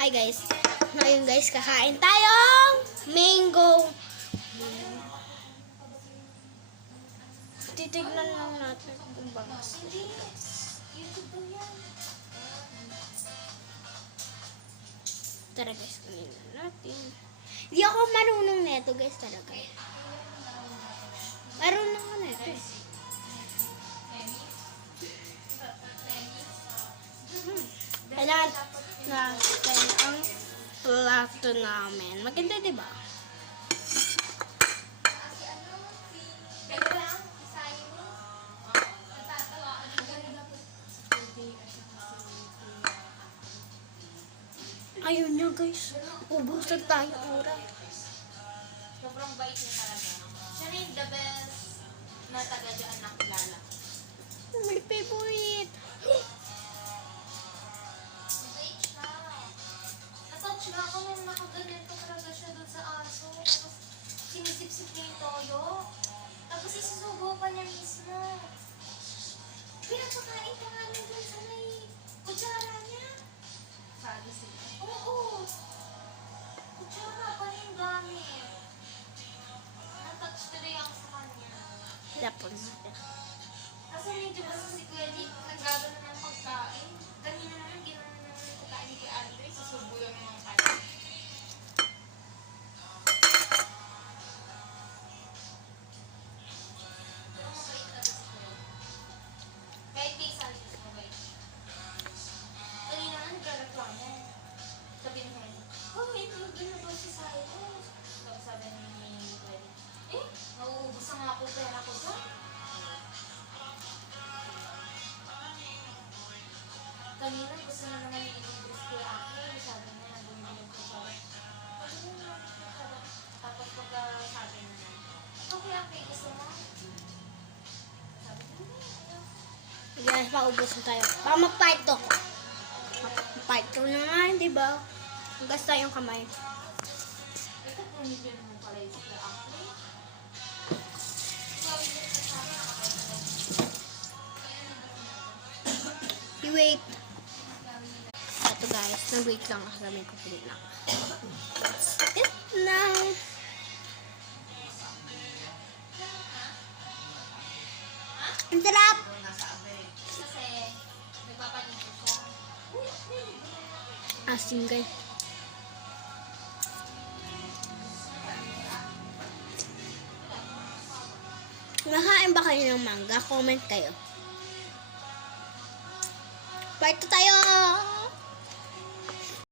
Hi guys. Ngayon guys, kakain tayong mango. Titignan lang natin kung bangas. Tara guys, kunin natin. Hindi ako marunong neto guys talaga. Marunong ako neto. Kailangan natin ang plato namin. Maganda, diba? Ayun niya guys. Ubusan tayo oras. Sobrang bait niya talaga. Siya na yung the best na taga-dyan na kilala. My favorite. Bait siya. Natouch na ako nung nakaganito talaga siya doon sa aso. Tapos sinisip-sip niya yung toyo. Tapos isusubo pa niya mismo. Pinapakain pa nga niya doon sa may kutsara niya. Sabi sila. Oo. Kutsara pa rin yung gamit. Natouch tuloy ako sa kanya. Lapon natin. Kasi medyo basta si Kuya Dick nagagano ng pagkain. Kanina naman ginawa naman yung pagkain ni Kuya Andre. Susubo yung mga kanya. Pero mabait talaga si Kuya. Kahit may salsas, mabait siya. Kanina nga nagreklamo. Sabi ni Kuya Dick, oh, may tulog na ba si Cyrus? Tapos sabi ni Kuya Dick, nauubos na nga po pera ko dyan. Kanina gusto na naman yung i-dress ko ako. Sabi niya, bumili ko siya. Tapos pagka sabi niya, okay, okay, gusto mo? Sabi niya, Guys, paubos na tayo. Baka mag-part 2. Mag-part 2 na nga, diba? Hugas tayong kamay. ito pumipin mo pala yung sa ako. Sabi niya sa akin, I-wait. Ito guys, nag-wait lang ako. Sabi ko, wait lang. That's it now. Ang sarap! kasi nagpapaligo siya. Asim guys. Nakain ba kayo ng mangga? Comment kayo. Part 2 tayo!